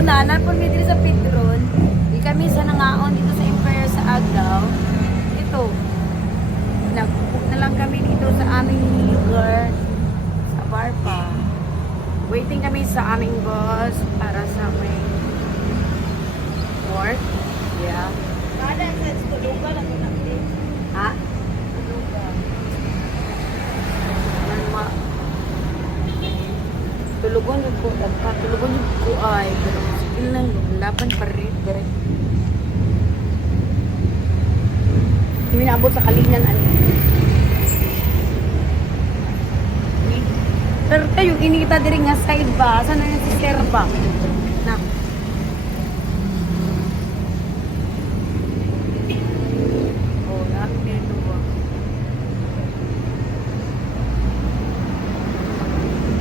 nanan po dito sa Petron. Di kami sa nangaon dito sa Empire sa Aglaw. Ito. Nag-book na lang kami dito sa aming lugar. Sa bar pa. Waiting kami sa aming boss para sa may work. Yeah. Kada sa tulugan ako na. Ha? Tulugan. Tulugon yung ko, tulugon yung ko ay, pero sige lang, laban pa rin, gare. Hindi naabot sa kalinan, ano. Pero kayo, inikita din nga side ba? Saan na yung si Sir ba? Na. Oh, natin dito ba?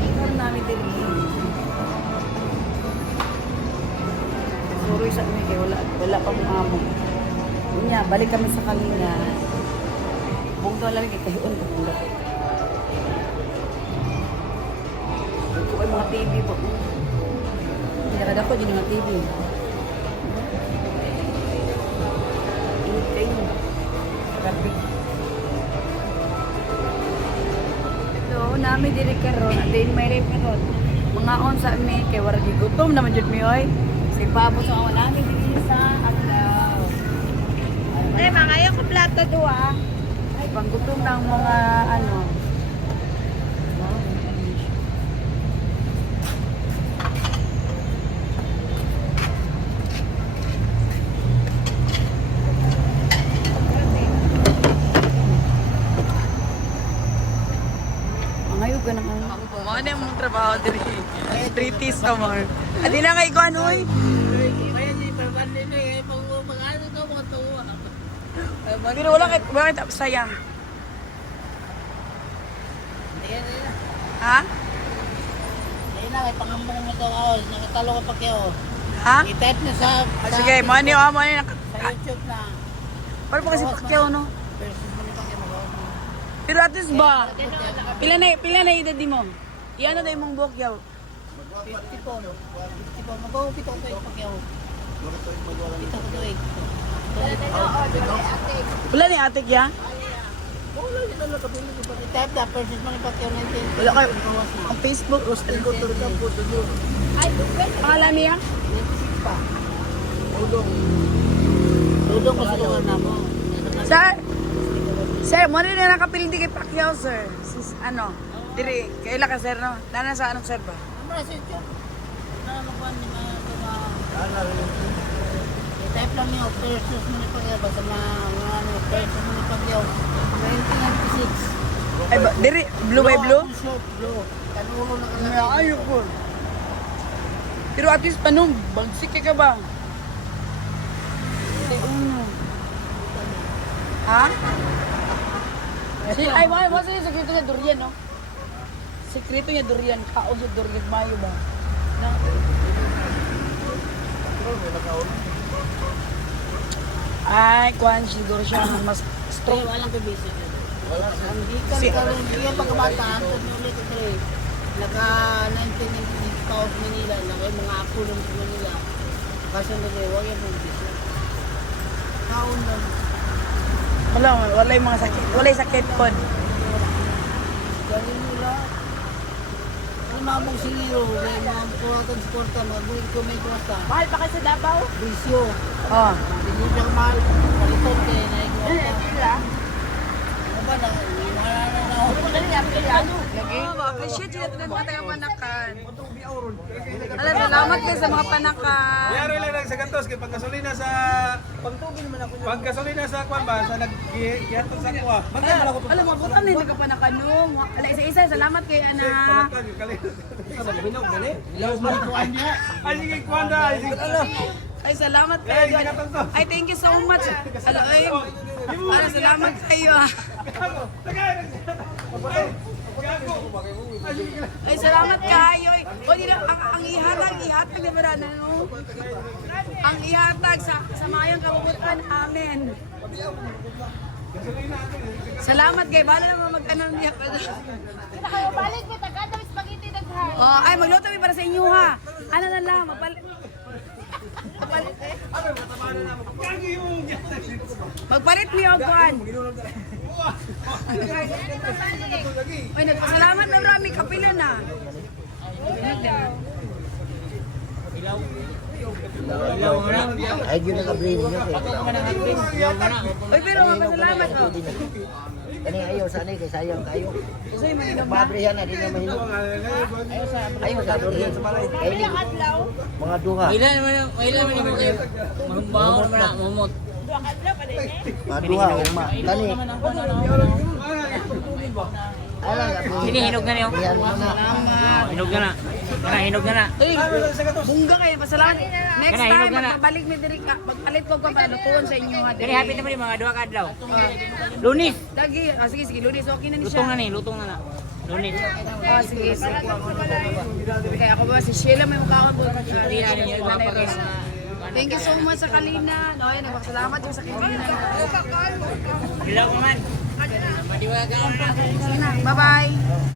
Ikon namin din. Sorry sa amin, kaya wala pa mong amo. Unya, balik kami sa kanina. Buong doon lang itahion ko pula. Ito ay mga TV po. Nilagad ako din mga TV. Init kayo. Grabe. Ito, namin diri karon, din may rep karon. Mga on sa amin kay wala di gutom naman jud mi oy. Si Pabo sa awan namin diri sa Aglaw. Eh, mga yung plato doa. Ay panggutom ng mga ano. Ngayon ka naman. Mga na yung trabaho diri. Treaties ka mo. Adi na nga ikaw ano eh. Pero wala kay bakit sayang. Ha? Ayun na, may pangambong mo ito ako. Nakatalo ka pa kayo. Ha? I-type na sa Sige, mga niyo mo ni sa YouTube na. Paano pa kasi Pacquiao no? Versus mo ni Pacquiao mag-out. Pero at least ba? Pila na edad di mo? Iyan na imong Pacquiao. 50 po. 50 po. Mag-out ito ko yung Pacquiao. Ito ko ito eh. Wala ni atik ya? I-type na versus mo ni Pacquiao 19. Wala ka ang Facebook. Pangalan niya? 96 pa. Tudong ko sa lugar na mo. Sir, mo rin na nakapildi kay Pacquiao, sir. Sis, ano? Diri, kaila ka, sir, no? Nana sa anong sir ba? Ano na sa YouTube? Nalakuan ni mga i-type lang niyo versus mo ni Pacquiao. Basta mga versus mo ni Pacquiao. 1996. Ay, ba, diri, blue by blue? Short, blue. Kanulo na kalaki. Ayok po. Pero at least, paano? Bagsik ka ba? Ha? Ay, mo sa sekreto niya durian, no? Sekreto niya durian. Kaon sa durian, mayo ba? No? Ay, kuhan siguro siya mas strong. Walang pabisi. Hindi Si- ka hindi pagkabata. Anton ulit ito eh. Naka 1996 pa sa Manila. Naka mga apulong sa Manila. Kasi huwag yung pabisi. Kaon lang. Wala yung mga sakit. Wala yung sakit po. Galing nila. Ang mamong siniro, may mga tuwatan sa kwarta, mag-buhin ko may kwarta. Mahal pa kayo sa Davao? Bisyo. Oh. Hindi siya kamahal. Paliton kayo na yung kwarta. Ano ba na? Lagi? Appreciate siya ito ng mga taga-panakan. Alam, salamat kayo sa mga panakan. Mayroon lang lang sa gantos kay pagkasolina sa pagkasolina sa kwan ba sa naggihatod sa kuha. Alam mo, butan na yung nagkapanakan nung. Ala, isa-isa, salamat kayo, anak. Ay sige kwan da, ay sige ano. Ay, salamat kayo. Ay, thank you so much. Ala, ay, salamat kayo. Ay, salamat kayo. O, di na, ang ihatag na ba na, no? Ang ihatag sa mayang kabubutan namin. Salamat kayo. Bala naman mag-ano niya pa doon. Balik mo, tagada, spaghetti naghahan. Oh, ay, magluto kami para sa inyo, ha? Ano na lang, Magpalit niyo og kuan. Oy, nagpasalamat na marami kapila na. Ay, yun naka-brain nyo. Oy, pero magpasalamat oh. Kani ayaw sanay kay sayang kayo. Pabrihan na din na mahinog. Ayaw sa pabrihan sa balay. Kaya mga duha. Ilan man yung kayo? Mahumbaw naman na, mamot. Mga duha uma. Kani. Hinihinog na niyo. Hinog na na. Hinog na na. Uy, bungga kayo, pasalamat. Next Kana, hinog time, na na. magpabalik mi diri ka. Magpalit ko ka para tuon sa inyo ha. Kani happy naman yung mga duha ka adlaw. Lunis. Lagi, sige, sige, lunes, okay na ni Lutong na siya. ni, lutong na na. Lunis. Oh, sige, sige. Kaya ako ba, si Sheila may mukha ko. Thank you so much sa Kalina. No, yan, nagpasalamat yung sa Kalina. Dilaw ko man. Bye-bye.